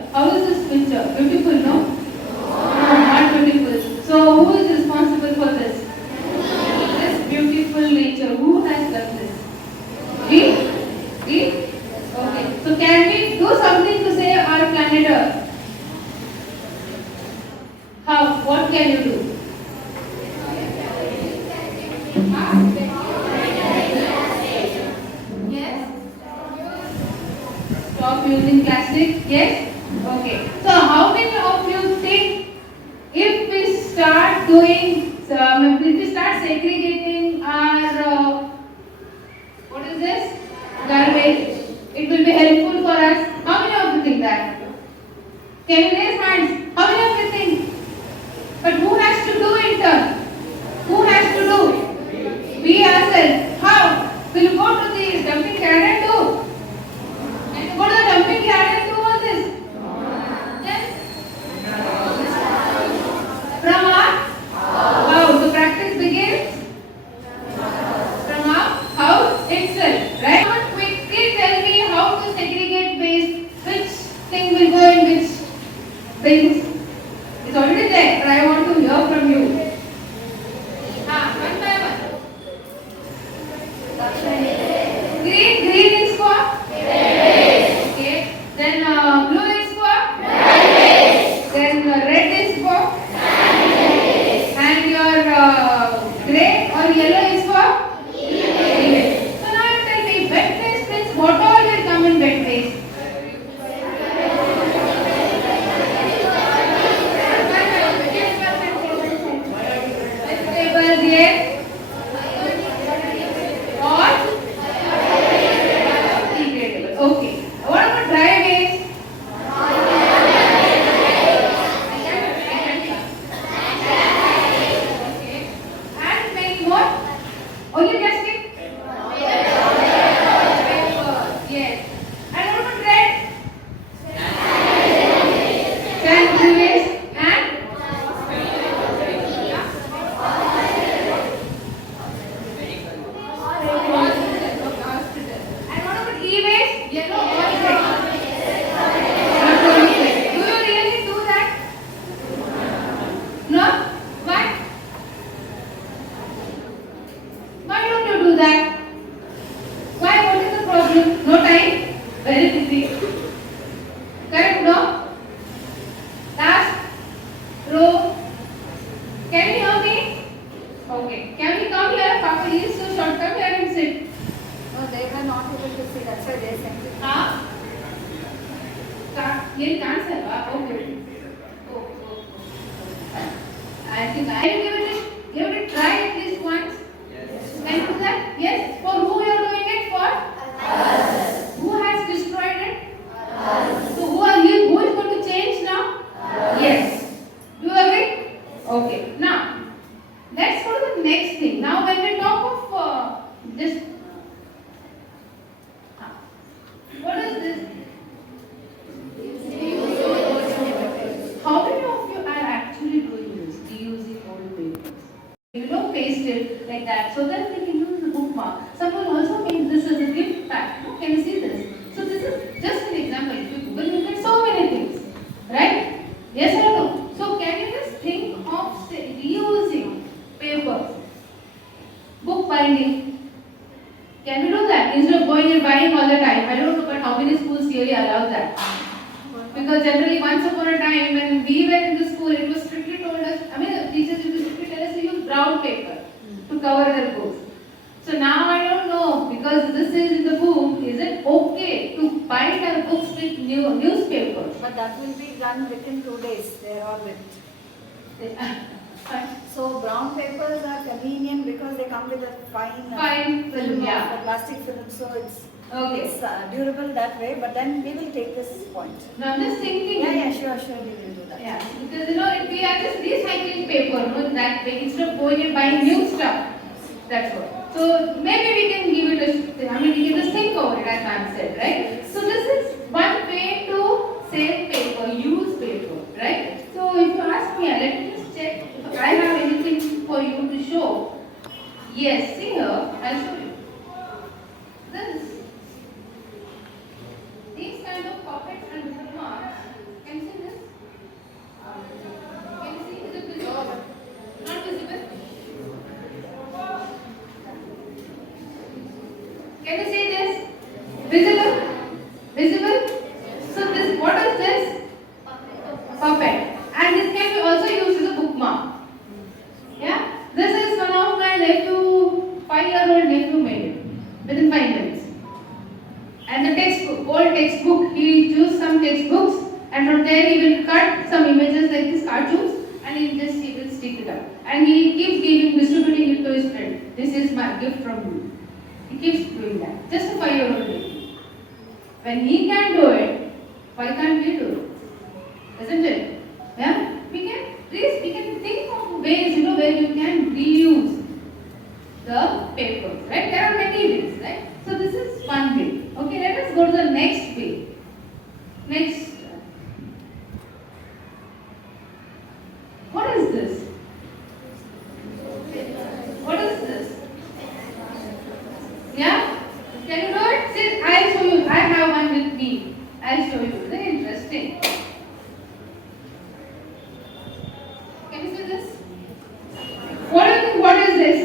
picture. How is this picture? Beautiful, no? No, not beautiful. So who is responsible for this? This beautiful nature. Who has done this? We? We? Okay. So can we do something to save our planet Earth? How? What can you do? Yes? Stop using plastic? Yes? Okay. So how many of you think if we start doing, if we start segregating our, what is this? Garbage, it will be helpful for us? How many of you think that? Can you raise hands? How many of you think? But who has to do in turn? Who has to do? We ourselves. How? Will you go to the dumping yard and do? Can you go to the dumping yard and do all this? Yes? From our house. So practice begins from our house itself. Right? Now quickly tell me how to segregate waste. Which thing will go in which things? It's already there, but I want to hear from you. One by one. Green is for? Okay. Then blue is for? Then red is for? And your grey or yellow is for? So now you tell me, wet waste means what all will come in wet waste? Vegetables, yes. Okay. What about dry waste? Okay. And many more? Only plastic? Yes. And what about red? Then blue waste and? And what about e-waste? Yellow or red? Do you really do that? No? Why? Why don't you do that? Why? What is the problem? No time? Very busy. Correct? No? Last row. Can you hear me? Okay. Can we come here? Papa is so short. Come here and sit. No, they were not able to see. That's why they sent it. You can't say that. Okay. Oh. I think I will give it a try at least once. Yes. Can you do that? Yes. For who you are doing it for? Us. Who has destroyed it? Us. So who is going to change now? Us. Yes. Do you agree? Okay. Now let's go to the next thing. Now when we talk of this, what is this? How many of you are actually doing this? Reusing old papers. You don't paste it like that so that they can use the bookmark. Someone also made this as a gift pack. No? Can you see this? So this is just an example. If you Google, you get so many things. Right? Yes or no? So can you just think of reusing papers? Book binding. Can we do that? Instead of going and buying all the time. I don't know, but how many schools really allow that? Because generally once upon a time when we were in the school, it was strictly told us, the teachers used to strictly tell us to use brown paper to cover their books. So now I don't know, because this is in the book, is it okay to bind our books with newspapers? But that will be done within 2 days. They are all with. So brown papers are convenient because they come with a fine film, yeah. The plastic film, so it's durable that way. But then we will take this point. Now I'm just thinking. Yeah, sure, we will do that. Yeah, because if we are just recycling paper, that way instead of going and buying new stuff. That's what. So maybe we can give it a. We can just think over it, as ma'am said, right? So this is one way to save paper, use paper, right? So if you ask me, let me just check if I have anything for you to show. Yes, see here, I'll show you. These kind of pockets and bookmarks he will cut some images like this cartoons and he will stick it up. And he keeps distributing it to his friend. This is my gift from you. He keeps doing that. Just a 5-year-old baby. When he can do it, why can't we do it? Isn't it? Yeah? We can think of ways, where you can reuse the paper, right? There are many ways, right? So this is one way. Okay, let us go to the next way. Next. What is this? What is this? Yeah? Can you do it? See, I'll show you. I have one with me. I'll show you. Very interesting. Can you see this? What do you think? What is this?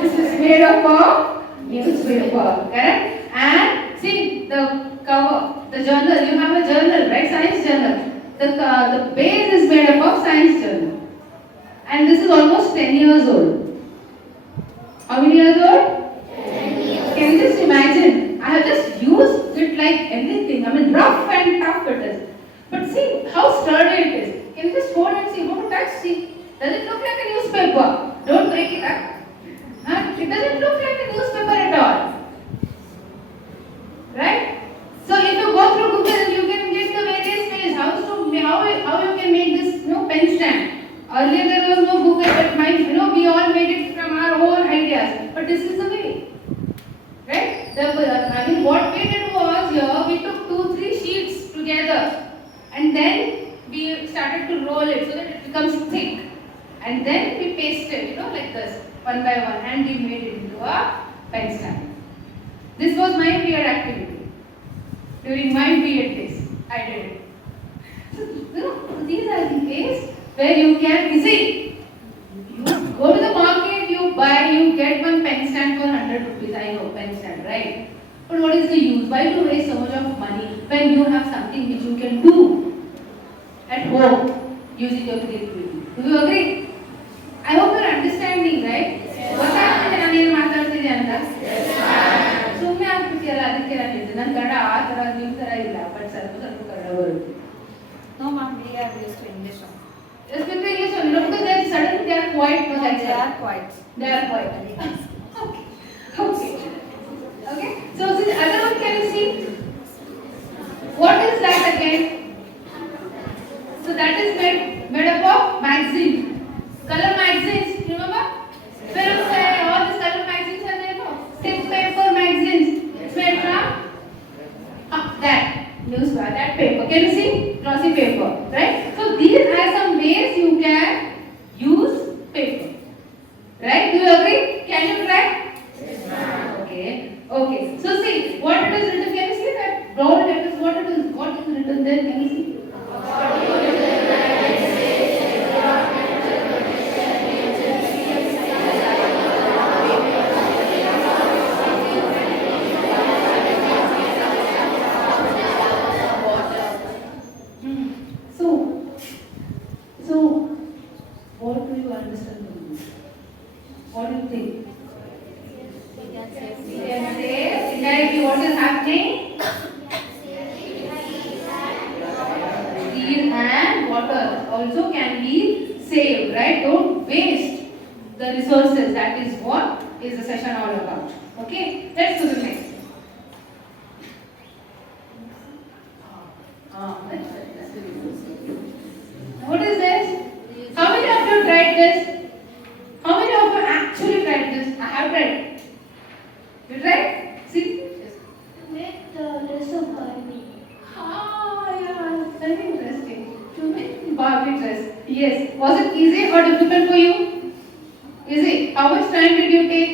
This is made up of newspaper, correct? And see the cover, the journal. You have a journal, right? Science journal. The base is made up of science journal. And this is almost 10 years old. How many years old? 10 years. Can you just imagine? I have just used it like anything. I mean, rough and tough it is. But see how sturdy it is. Can you just hold and see? Hold touch, see. Does it look like a newspaper? Don't break it up. It doesn't look like a newspaper at all. Right? So if you go through Google, you can get the various ways how you can make this pen stand. Earlier there was no Google, but we all made it from our own ideas. But this is the way. Right? What we did was here, we took 2-3 sheets together and then we started to roll it so that it becomes thick. And then we pasted, like this, one by one, and we made it into a pen stand. This was my weird activity. During my period days, I did it. So, these are the ways where you can see. You go to the market, you get one pen stand for 100 rupees. I know, pen stand, right? But what is the use? Why do you waste so much of money when you have something which you can do at home using your creativity? Do you agree? I hope you're understanding, right? What happened when I ಮಾತಾಡ್ತಿದ್ದೆ ಅಂತ? ಸುಮ್ಮನೆ ಆಗ್ಬಿಟ್ಟಿಯಲ್ಲ ಅದಕ್ಕೆ ನಾನು ಹೇಳಿದೆ ನನ್ನ ಕನ್ನಡ ಆ ಥರ ನಿಮ್ಮ ಥರ ಇಲ್ಲ ಬಟ್ ಸ್ವಲ್ಪ ಕನ್ನಡ ಬರುತ್ತೆ. No ma'am, we are used to English. Just with the English only, because they are suddenly they are quiet. No, They are quiet. They are quiet. Okay. Okay. Okay. So this other one, can you see? What is that again? So that is made up of magazine. Color magazines, remember? Films, all these color magazines are there, no? Thick paper magazines. It's made from that newspaper, that paper. Can you see? Glossy paper, right? So these are some ways you can use paper. Right? Do you agree? Can you try? Yes, ma'am. Okay. Okay. So see, what it is written. Can you see that brown letters? What is written there? Can you see? So, what do you understand from this? What do you think? We can say indirectly what is happening? Steel and water also can be saved, right? Don't waste the resources. That is what is the session all about. Okay, let's do the next. What is this? How many of you tried this? How many of you actually tried this? I have tried. You tried? See? Make the dress of Barbie. Yeah, very interesting. To make Barbie dress. Yes. Was it easy or difficult for you? Easy. How much time did you take?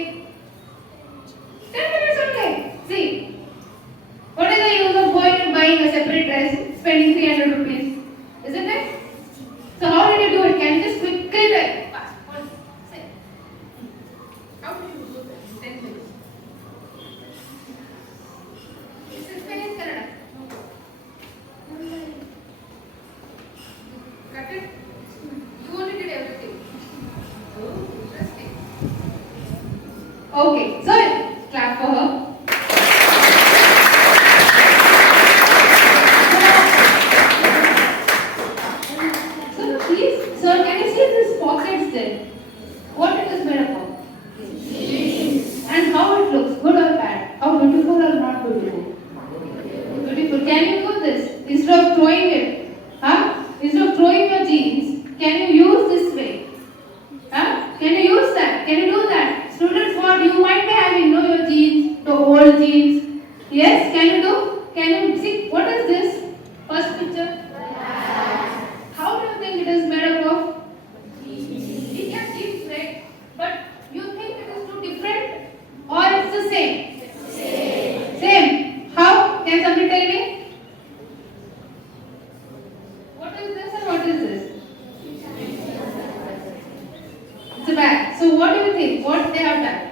10 minutes only. See. What is the use of going and buying a separate dress, spending 300 rupees? Isn't it? So how did you do it? Can you just quickly like fast? Say. How did you do that? 10 minutes. Explain in Kannada. Got it? You only did everything. Oh, interesting. Okay, so clap for her. throwing it, instead of throwing your jeans, can you use this way? Can you use that? Can you do that? Students, what you might be having, your jeans, the old jeans. Yes, can you do? Can you see what is this? First picture. How do you think it is made up of? Yeah, jeans, right? But you think it is too different or it's the same? Same. How? Can somebody tell me? What is this and what is this? It's a bag. So what do you think? What they have done?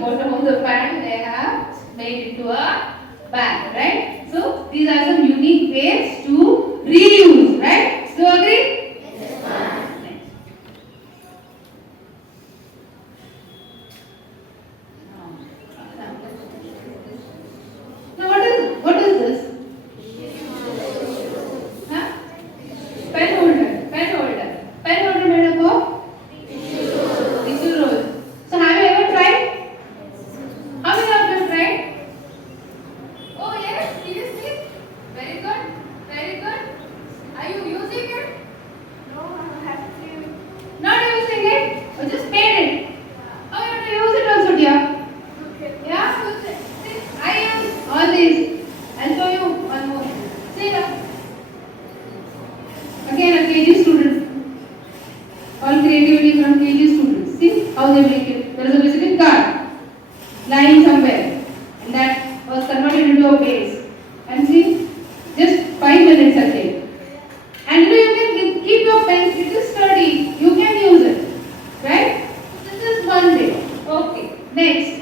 Bottom of the pant they have made into a bag, right? So these are some unique ways to reuse, right? Do you agree? Yes, ma'am. Now what is this? Huh? Pen holder. Pen holder made up of tissue roll. So have you ever tried? How many of you tried? Oh yes, seriously? Very good. Very good. Are you using it? No, I have to. Not using it? Or just paid it? Oh, you have to use it also, dear. Okay. Yeah? See, I use all these. I'll show you one more. See now. Again, a KG student. All creativity from KG students. See how they make it. There is a visiting card lying somewhere, and that was converted into a base. And see, just 5 minutes again. And you can keep your pens. It is sturdy. You can use it, right? This is one day. Okay. Next.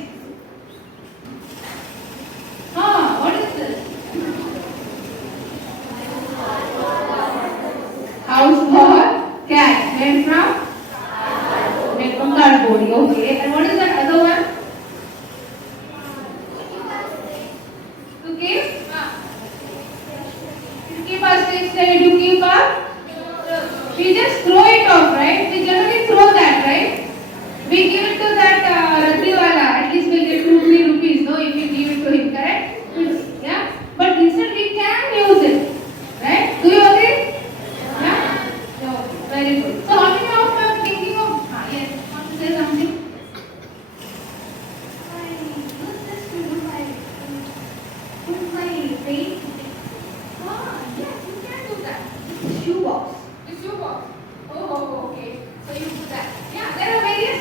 What is this? House for cat. Made from cardboard. Okay. And what is that other one? To keep? To keep our sticks there. To keep our. We just throw it off, right? We generally throw that, right? We give it to that Radriwala. At least we get 2-3 rupees. No, if we give it to him, correct? Yeah. But instead we can use it, right? Do you agree? Yeah. No. Very good. So how many of you are thinking of? Yes. Want to say something? I use this to do put my weight. Yes, you can do that. Shoe box. The shoe box. Oh, okay. So you do that. Yeah, there are various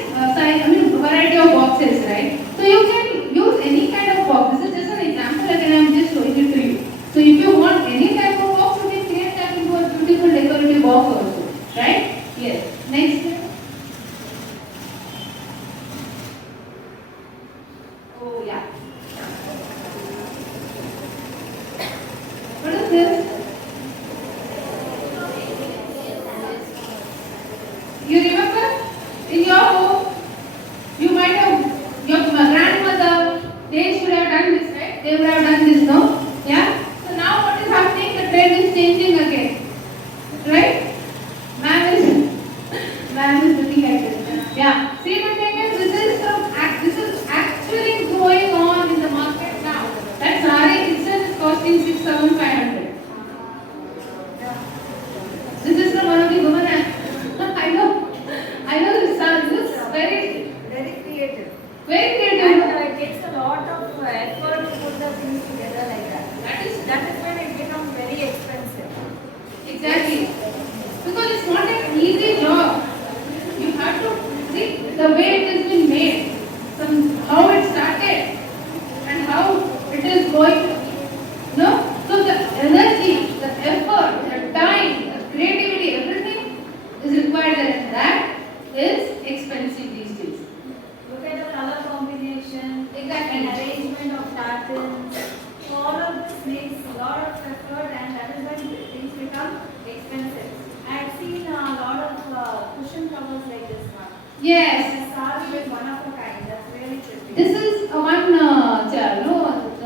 variety of boxes, right? So you can use any kind of box. This is just an example, and I am just showing it to you. So if you want any type of box, you can create that into a beautiful decorative box also, right? Yes. Next. Oh yeah. What is this? You remember in your home, you might have your grandmother, they should have done this, right? They would have done this, no? Yeah? So now what is happening? The trend is changing again. Right? Ma'am is looking at this. Yeah. See, the thing is, this is actually going on in the market now. That saree itself is costing 6,500. This is from one of the women. I know this looks very creative. very creative. And it takes a lot of effort to put the things together like that. That is when it becomes very expensive. Exactly. Because it's not an easy job. You have to see the way it has been made, how it started, and how it is going. No? So the energy, the effort, the time, the creativity, everything is required, and that is expensive these days. Look at the color combination, Exactly. and arrangement of patterns. So all of this makes a lot of effort, and that is when things become expensive. I have seen a lot of cushion covers like this one. Yes. And stars with one of a kind. That's really pretty. This is the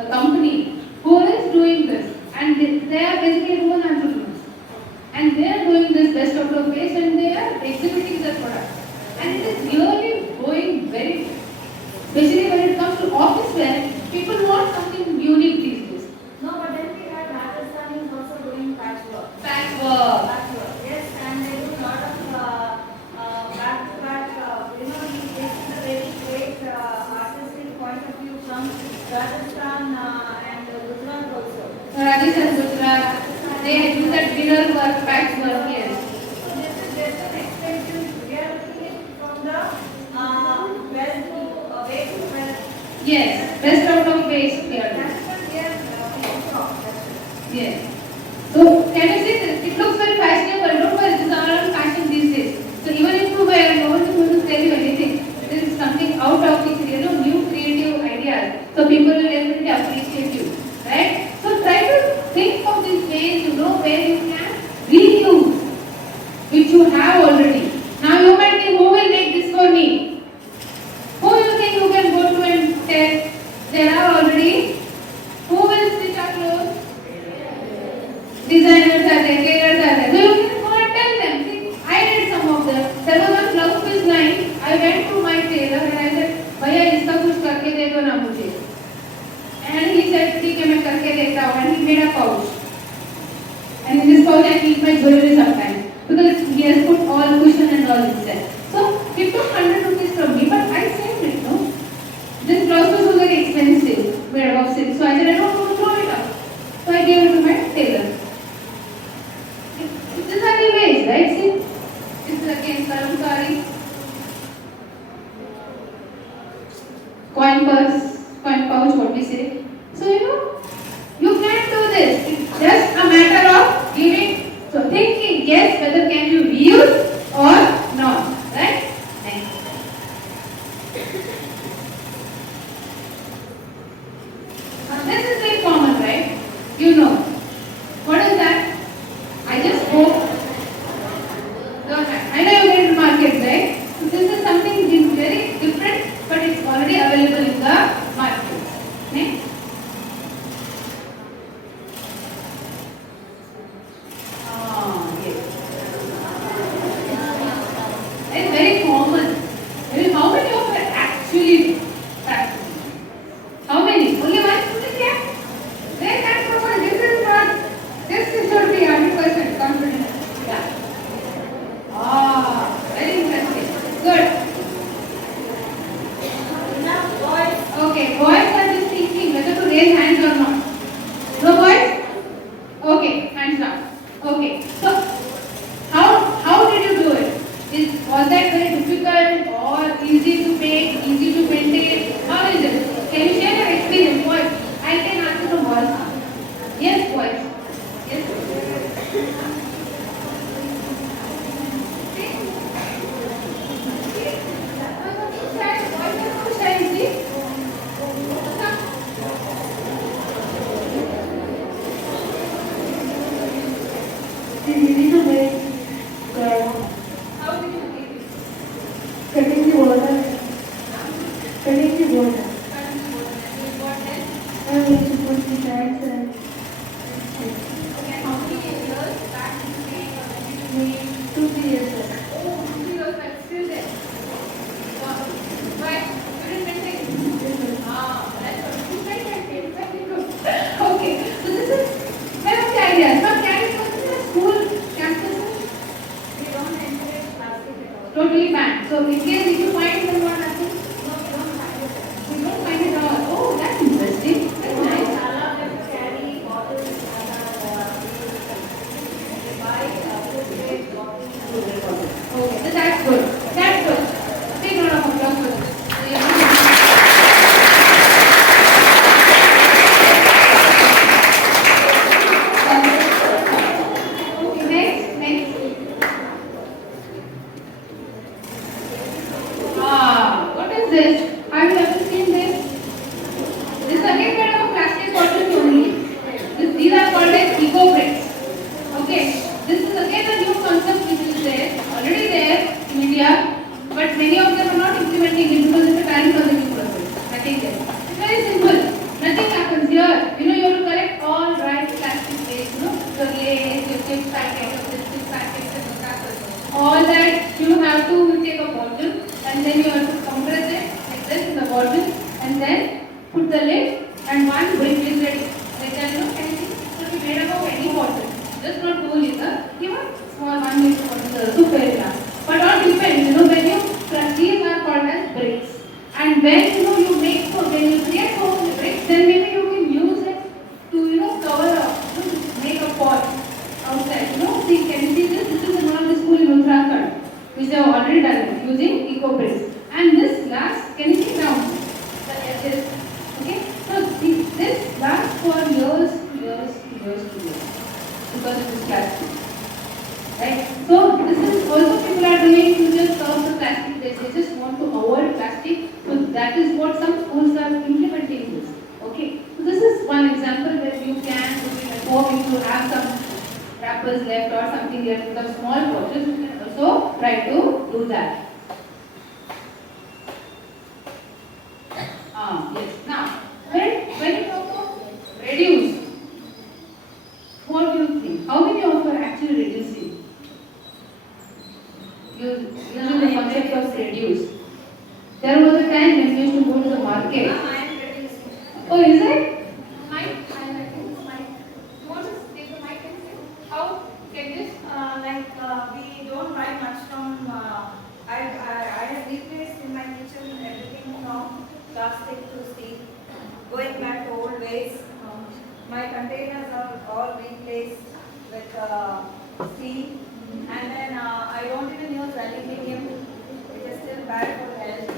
company who is doing this, and they are basically own entrepreneurs, and they are doing this best out of waste, and they are exhibiting the product, and it is really going very good, especially when it comes to office Rajasthan and Gujarat also. Rajasthan, Gujarat, they do that mirror work, patch work, yes. So this is just an extension. We are looking at from the west to west to west. Yes, best out of base we are doing. That's what we are looking for. Yes. So can you see this? It looks very fashionable. Don't worry, this is all on fashion these days. So even if you wear, no one is going to tell you anything. This is something out of the new creative ideas. So people will definitely appreciate you, right? So try to think of these ways, where you can reuse, which you have already. Now you might think, who will make this for me? Who you think you can go to and tell? There are already. Who will stitch our clothes? Designers are there, tailors are there. So you can go and tell them. See, I did some of them. There was one blouse piece line. I went to my tailor and I said, भैया इसका कुछ करके दे दो ना मुझे. And he said, ठीक है मैं करके देता हूँ. And he made a pouch. And in this pouch I keep my jewelry sometimes because he has put all cushion and all inside. So he took 100 rupees from me, but I said it, no. This blouse was very expensive, made of silk. So I said I don't want to throw it out. So I gave it to my tailor. These are the ways, right? See, this is again kalamkari, coin purse, coin pouch, what we say. So you can do this. It's just a matter of giving. So thinking, yes, whether can you reuse or not, right? Next. This is very common, right? You know. What is that? I just hope. I know you get in market, right? So this is something very different, but it's already available in the market. Next. Yes. It's very common. How many of you are actually practicing? How many? Only one student here? Raise hand from a different one. This should be 100% confident. Yeah. Very interesting. Good. Enough boys. Okay, boys are just thinking whether to raise hands or not. No boys? Okay, hands up. Okay, so how did you do it? Was that very difficult or easy to make, easy to maintain? How is it? Can you share your experience, boys? I can answer from boys now. Yes, boys. Yes. Cutting the water. Cutting the water. And we should put the bags and maybe 2-3 years ago. Okay, so this is one of the ideas. Now, can you go to the school campuses? We don't encourage plastic at all. Totally banned. So, in case if you find someone, nothing, No, we don't find it. you don't find it at all. Oh, that's interesting. That's nice. Shala will carry bottles and they buy food-grade bottles. Okay, so that's good. That's good. Big round of applause for this. So, yeah. Okay, next. What is this? Have you ever seen this? This is again kind of a plastic bottles only. These are called as eco bricks. Okay, this is again a new concept which is there, already there in India, but many of them are not implementing it because it's a time consuming process. Nothing there. It's very simple. Nothing happens here. You have to collect all dry plastic waste, your lace, your chips packets, your biscuit packets, and crackers. All that you have to take a bottle and then you have to compress it like this in the bottle and then put the lid and one brick is ready. Like that, anything should be made up of any bottle. Just not 2 liter, even small 1 liter bottle, super enough. But all depends, when you these are called as bricks. And And when you make so when you create so many bricks, then maybe you can use it to cover up, make a pot outside. See, can you see this? This is one of the school in Uttarakhand, which they have already done it using eco bricks. And this lasts, can you see now? The edges. Okay? So this lasts for years because of this plastic. Right? So this is also people are doing to just curb the plastic waste. They just want to avoid plastic. So that is what some schools are implementing this. Okay? So this is one example where you can do it at home. If you have some wrappers left or something left, some small pouches, you can also try to do that. Yes. Now, when you talk of reduce, what do you think? How many of you are actually reducing? Using the concept of reduce. There was a time when we used to go to the market. I am reducing. Oh, is it? Mic, I think it's mic. You want to take the mic and say, how can this? We don't buy much from. I have replaced in my kitchen everything from plastic to steel, going back to old ways. My containers are all replaced with steel, and then I don't even use aluminium, which is still bad for health.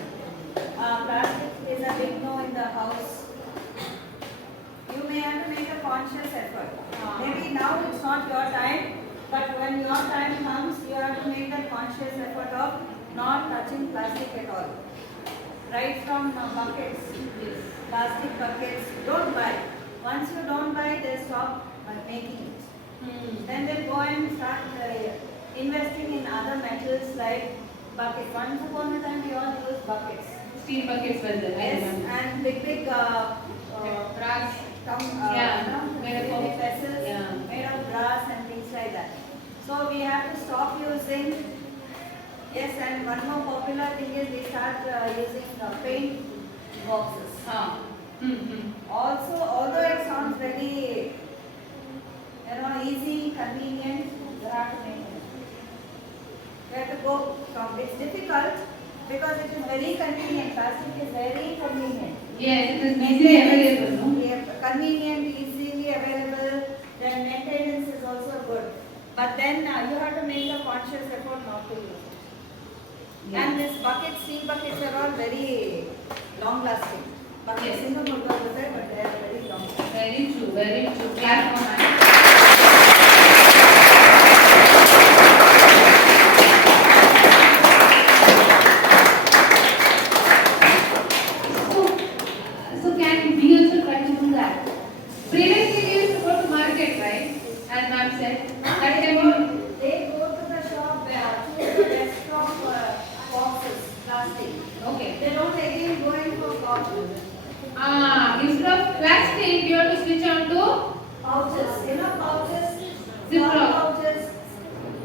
Plastic is a big no in the house. You may have to make a conscious effort. Maybe now it's not your time, but when your time comes, you have to make that conscious effort of not touching plastic at all. Right from buckets, plastic buckets, don't buy. Once you don't buy, they stop making it. Then they go and start investing in other metals like buckets. Once upon a time, we all used buckets. Steel buckets were there. I Yes, remember. and big Brass. made of vessels, Yeah. made of brass and things like that. So we have to stop using. Yes, and one more popular thing is we start using paint boxes. Also, although it sounds very, easy, convenient, you have to make it. You have to go from. It's difficult because it is very convenient. Plastic is very convenient. Yes, it is easily available, no? Convenient, easily available. Then maintenance is also good. But then you have to make a conscious effort not to use it. Yeah. And this bucket, steel buckets are all very long lasting. Buckets Yes. in the Murga but they are very long. Very true, very true. Clap for that. So can we also try to do that? Previously we used to go to market, right? As ma'am said, that can be. They go to the shop, choose the best of boxes, plastic. Okay. They don't again go in for boxes. Instead of plastic, you have to switch on to Pouches, pouches, Ziploc. small pouches.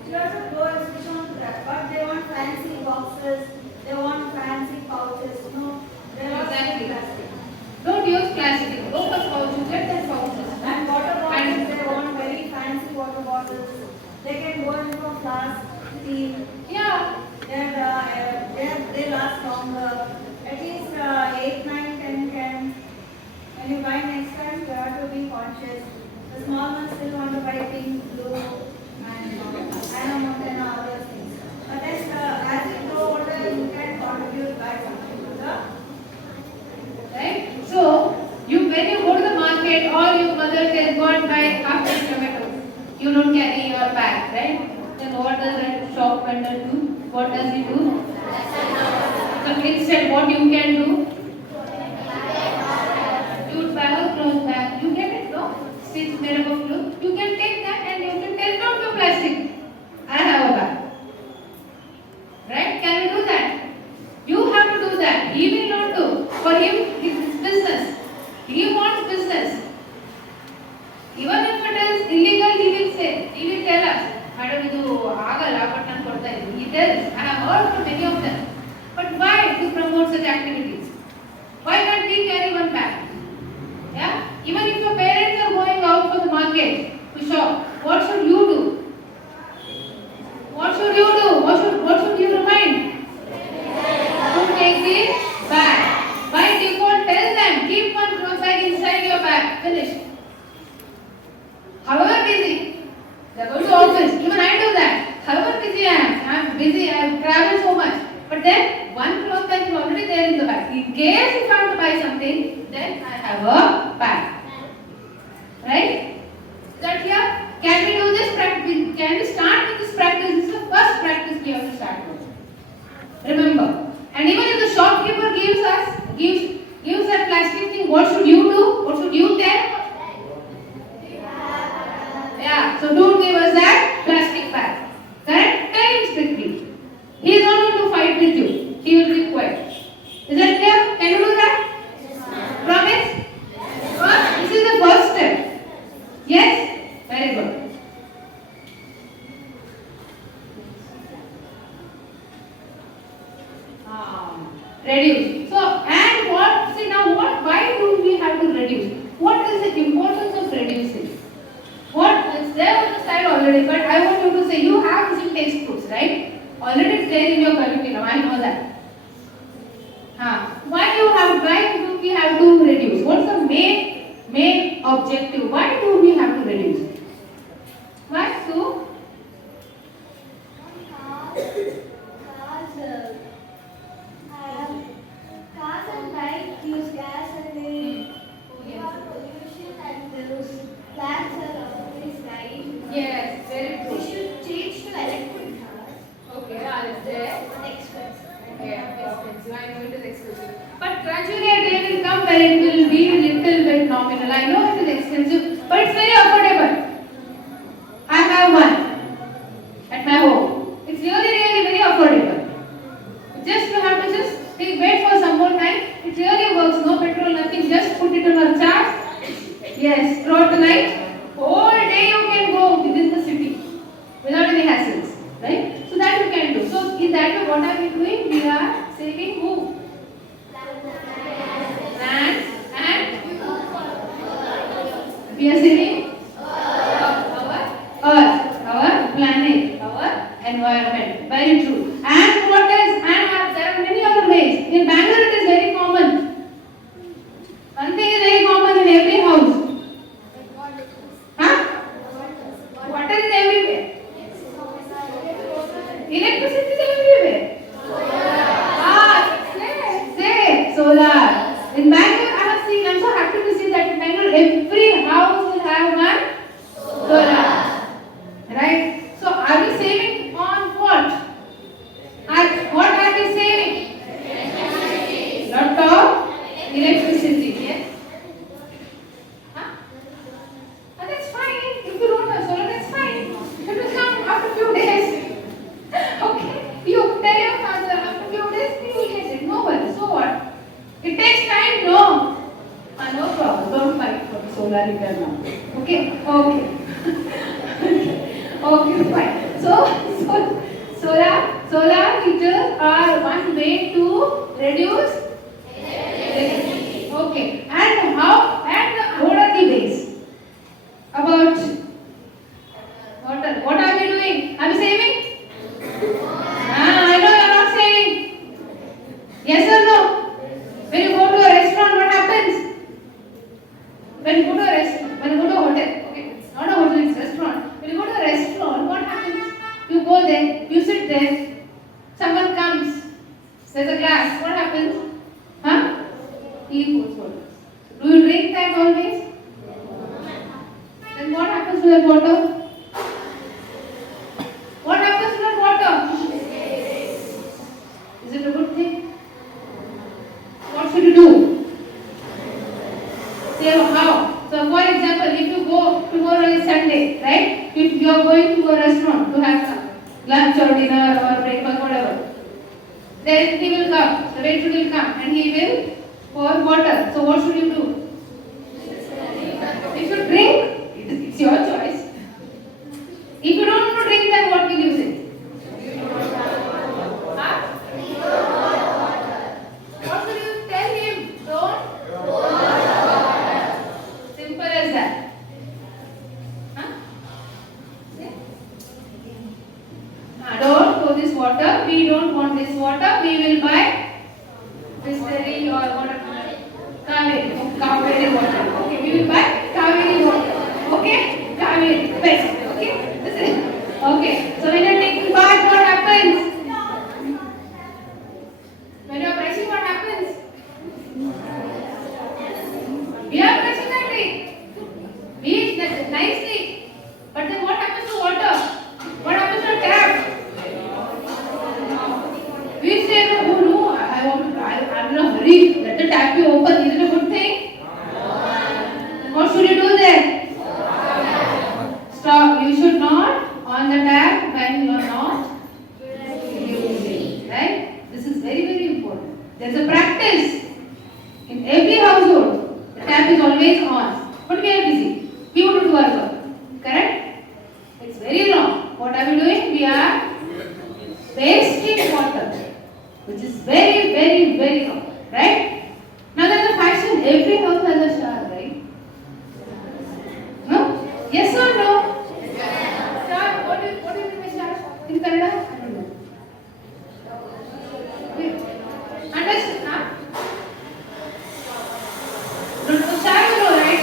You have to go and switch on to that. But they want fancy boxes, they want fancy pouches, they want Exactly. plastic. don't use plastic. Local pouches, let them pouches. And water bottles, And- they want very fancy water bottles. They can go in for flask, steel. Yeah. They last longer. At least 8, 9, 10 can. When you buy next time, you have to be conscious. The small ones still want to buy pink, blue, and other things. But then as you grow older, you can contribute by something to the. Right? So, when you go to the market or your mother says go and buy half a tomato, you don't carry your bag, right? Then what does that shop vendor do? What does he do? So instead, what you can do? You would buy a cloth bag. You get it, no? It's made up of cloth. You can take that and you can tell don't do plastic. I have a bag. Right? Can you do that? You have to do that. He will not do. For him, it's business. He wants business. Even if it is illegal, he will say, he will tell us, Madam, idu agala, but nan kodta idini. He tells, I have heard from many of them. But why to promote such activities? Why can't we carry one bag? Yeah? Even if your parents are going out for the market to shop, what should you do? What should you do? What should you remind? To take the bag. objective. Why do we have to reduce? Why? So, Cars and bikes use gas and they give out pollution and those plants are always dying. Yes, very We true. should change to electric cars. Okay, are there? Expensive. Yeah, expensive. I know it is expensive. but gradually a day will come where it will be a little bit nominal. I know it is expensive, but it's very affordable. I have one at my home. It's really very affordable. Just you have to wait for some more time. It really works. No petrol, nothing. Just put it on a charge. Yes, throughout the night, whole day you can go within the city without any hassles, right? So that you can do. So in that way, what are we doing? We are saving who? Plants and we are saving our planet, our environment. Very true. And what else? And there are many other ways. In Bangalore, it is very common. One thing is very common in every house. Huh? Water is everywhere. Electricity is everywhere. Say solar. In Bangalore, I have seen. I'm so happy to see that in Bangalore, every house will have one solar. Right? So, are we saving on what? What are we saving? Lot of electricity. Yes. Huh? And that's fine. If you don't have solar, that's fine. It will come after a few days. Okay. You tell your father after a few days he will get it. No worries. So what? It takes time. No. No problem. Don't fight for the solar heater now. Okay. Okay, fine. So solar heaters are one way to reduce electricity. Okay. And what are the ways? About water. What are we doing? Are we saving? I know you're not saving. Yes or no? When you go to a restaurant, what happens? When you go to a hotel, okay, not a hotel, it's a restaurant. When you go to a restaurant, what happens? You go there, you sit there, someone comes, there's a glass, what happens? Huh? He pours water. Do you drink that always? Then what happens to that water? What happens to that water? Is it a good thing? What should you do? Say how? So for example, if you go tomorrow is Sunday, right? If you are going to a restaurant to have some lunch or dinner or breakfast, whatever, then he will come, the waiter will come and he will pour water. So what should you do? You should drink. It's your choice. If you don't want to drink, then what will you say? Huh? What will you tell him? Don't. Simple as that. Huh? Yeah. Don't pour this water. We don't want this water. We will buy distillery or water. Kaveri water. Okay, we will buy Kaveri water. Okay, Kaveri best. Okay, this is it. Okay. So when you are taking bath, what happens? When you are brushing, what happens? We are brushing that way. We eat nicely. But then what happens to water? What happens to tap? We say, no, I'm in a hurry. Let the tap be open. Is it a good thing? What should you do then? Stop. You should not on the tap when you are not using. Right? This is very important. There's a practice. In every household, the tap is always on. But we are busy. We want to do our work. Correct? It's very wrong. What are we doing? We are wasting water. Which is very wrong. Right? Now there's a fashion. Every house has a shower, right? No? Yes or no? Yes. Shower. What do you mean by shower? In Kannada? I don't know. Understand? Huh? No, shower, right?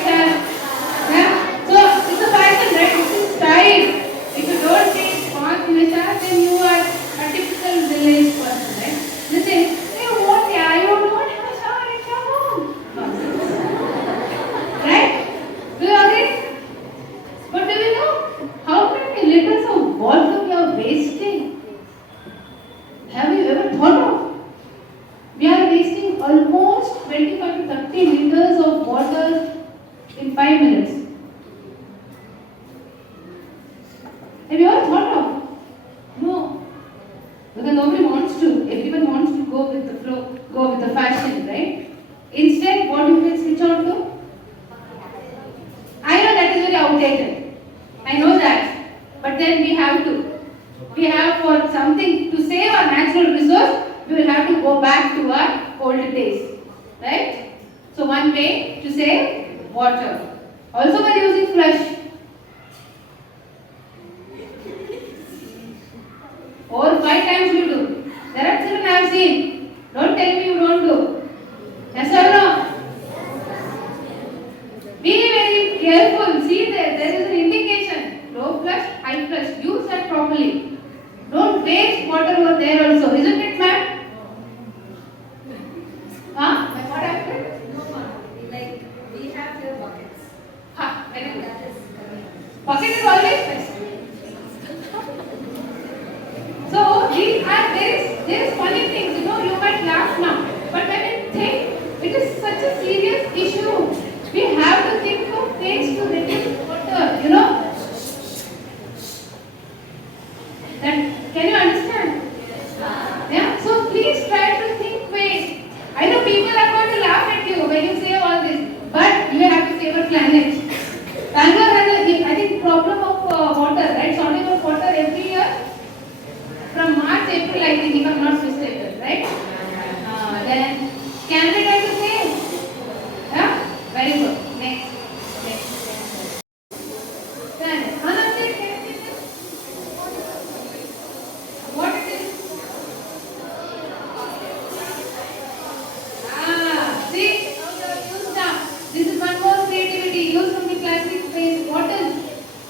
something to save our natural resource, we will have to go back to our old days, right? So one way to save water. Also by using flush. 4 or 5 times you do. There are children I have seen. Don't tell me you don't do. Yes or no? Be very careful. See there is an indication. Low flush, high flush. Use that properly. Don't waste water over there also. Isn't it, ma'am? Huh? What happened? Like we have your buckets. Ha, very good. That is correct. Bucket is always best. So there is funny things, you know, you might laugh now. But when you think it is such a serious issue, we have to think of ways to reduce water, you know. That, can you understand? Yeah. So please try to think ways. I know people are going to laugh at you when you say all this, but you have to save our planet. Bangalore has a, I think, problem of water, right? Shortage of water every year. From March, April, I think, if I'm not mistaken, right? Then Canada does the same. Yeah? Very good. Next. Then another thing, what it is? See how you have used now. This is one more creativity. Use only plastic waste bottles.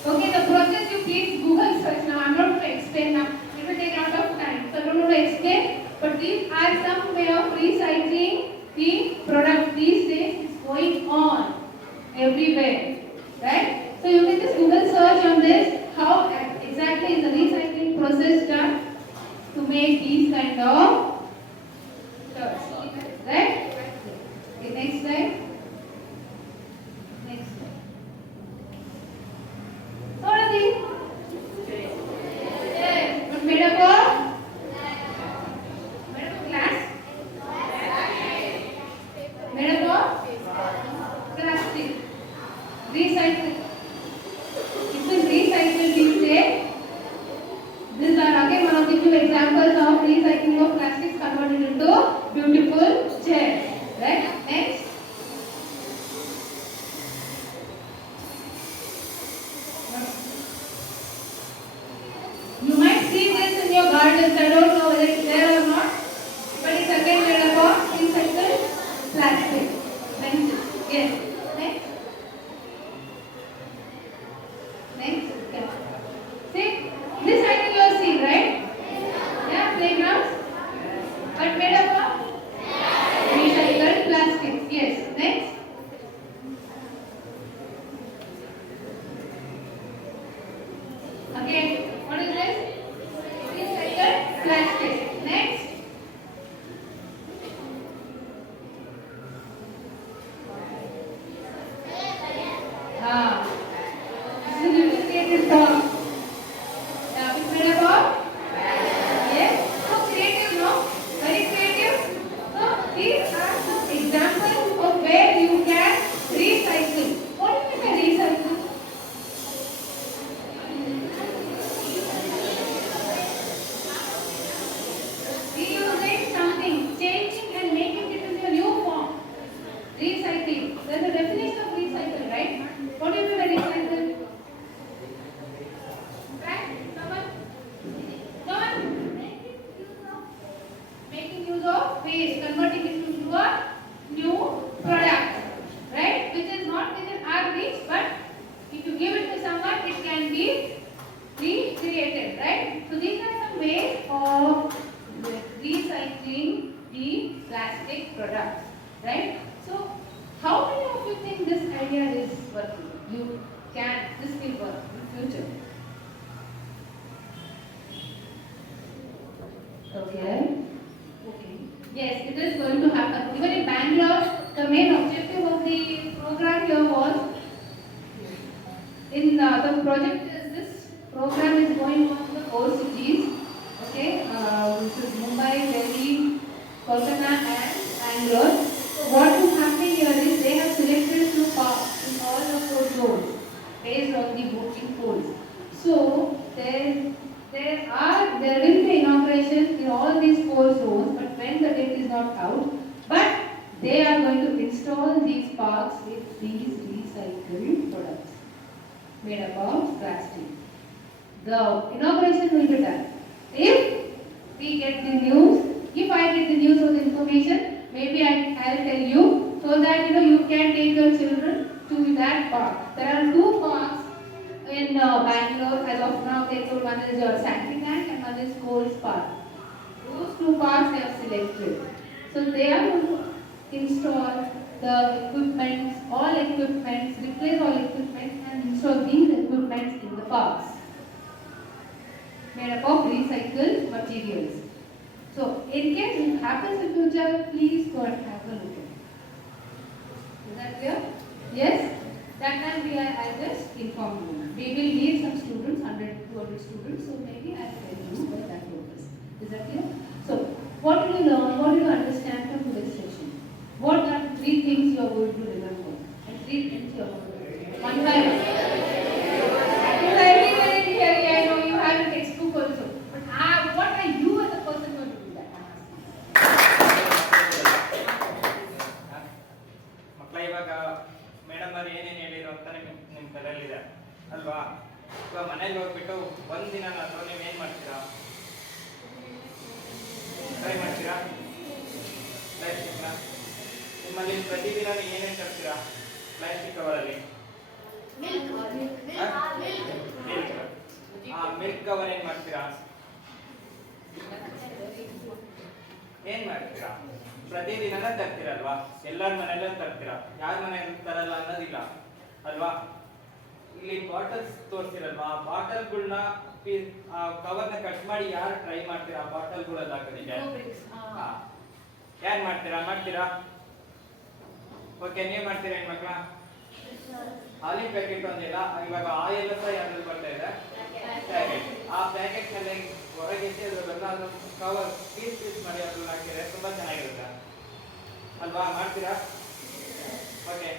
Okay, the process you please Google search now. I'm not going to explain now. It will take a lot of time, so I don't want to explain. But these are some way of recycling the product these days. It's going on everywhere, right? So you can just Google search on this. How exactly is the recycling process done to make these kind of shirts, right? Okay, next slide. Next slide. So what are these? Yes. What made up of? Made up of glass? Made up of plastic. Recycle. It's been recycled these days. These are again one of the few examples of recycling of plastics converted into beautiful chairs. Right? Next. You might see this in your gardens. I don't know whether it's there or not, but it's again made up of recycled plastic. Pencils. Yes. Next. Next. Okay. See, this I think you have seen, right? Yeah, playgrounds. But made up of recycled plastics. Yes. Next. Again, what is this? Recycled plastic. Next. This is a creative term. Yeah, it's made up of? Yes. So creative, no? Very creative. So these are some examples of where you can recycle. What do you mean by recycle? Reusing something, changing and making it into a new form. Recycling. There's a definition of recycle, right? What do you mean by recycle? Right? Someone? No one? Making use of waste, converting it into a new product, right? Which is not within our reach, but if you give it to someone, it can be recreated, right? So these are some ways of recycling the plastic products, right? So how many of you think this idea is working? This will work in future. Okay. Yes, it is going to happen. Even in Bangalore, the main objective of the program here was, the project is this program is going on the 4 cities, okay, which is Mumbai, Delhi, Kolkata and Bangalore. So what is happening here is they have selected few parks in all of those zones based on the voting polls. So there will be recycled products made up of plastic. The inauguration will be done. If we get the news, if I get the news or the information, maybe I'll tell you so that you can take your children to that park. There are two parks in Bangalore as of now. They told one is Sanctuary Tank and one is Coles Park. Those two parks they have selected. So they are going to install the equipment, all equipments, replace all equipment and install these equipments in the parks made up of recycled materials. So in case it happens in future, please go and have a look at it. Is that clear? Yes? That time I just inform you. We will need some students, 100, 200 students, so maybe I will tell you for that purpose. Is that clear? So, what did you learn? What did you understand from this session? What are the 3 things you are going to remember? And 3 things you are going to remember. One by one. Very theory, I know you have a textbook also. But what are you as a person going to do that? ಮಕ್ಕಳ ಇವಾಗ madam ಅವ್ರು ಏನೇನು ಹೇಳಿದ್ರು ಅಂತ ನಿಮ್ಮ ತಲೆಯಲ್ಲಿದೆ ಅಲ್ವಾ? ಇವಾಗ ಮನೇಲಿ ಹೋಗ್ಬಿಟ್ಟು ಒಂದಿನ ಅಥವಾ ನೀವೇನು ಮಾಡ್ತೀರಾ? ಟ್ರೈ ಮಾಡ್ತೀರಾ? ಪ್ಲಾಸ್ಟಿಕ್ನ ನಿಮ್ಮಲ್ಲಿ ಪ್ರತಿದಿನ ಏನೇನು ತರ್ತೀರಾ ಪ್ಲಾಸ್ಟಿಕ್ ಕವರಲ್ಲಿ? ಮಿಲ್ಕ್ ಕವರ್ ಏನು ಮಾಡ್ತೀರಾ? ಏನ್ ಮಾಡ್ತೀರಾ? ಪ್ರತಿದಿನ ತರ್ತೀರಲ್ವಾ? ಎಲ್ಲರ ಮನೆಯಲ್ಲೂ ತರ್ತೀರಾ, ಯಾರ ಮನೆಯಲ್ಲೂ ತರಲ್ಲ ಅನ್ನೋದಿಲ್ಲ ಅಲ್ವಾ? ಇಲ್ಲಿ ಬಾಟಲ್ಸ್ ತೋರಿಸಿರಲ್ವಾ? ಆ ಬಾಟಲ್ಗಳನ್ನ ಕವರ್ನ ಕಟ್ ಮಾಡಿ ಯಾರು ಟ್ರೈ ಮಾಡ್ತೀರಾ? ಆ ಬಾಟಲ್ಗಳಲ್ಲಿ ಹಾಕೋದಿದೆ ಯಾರು ಮಾಡ್ತೀರಾ? ಓಕೆ, ನೀವು ಮಾಡ್ತೀರಾ ಹೆಣ್ಮಕ್ಳ? ಹಾಲಿನ ಪ್ಯಾಕೆಟ್ ಒಂದಿಲ್ಲ, ಇವಾಗ ಆಯಿಲ್ ಸಹ ಯಾವ್ದ್ರಲ್ಲಿ ಬರ್ತಾ ಇದೆ ಪ್ಯಾಕೆಟ್. ಆ ಪ್ಯಾಕೆಟ್ ನಲ್ಲಿ ಹೊರಗೆ ಅದನ್ನೆಲ್ಲ ಕವರ್ ಪೀಸ್ ಮಾಡಿ ಅದ್ರಲ್ಲಿ ಹಾಕಿದ್ರೆ ತುಂಬಾ ಚೆನ್ನಾಗಿರುತ್ತೆ ಅಲ್ವಾ? ಮಾಡ್ತೀರಾ? ಓಕೆ.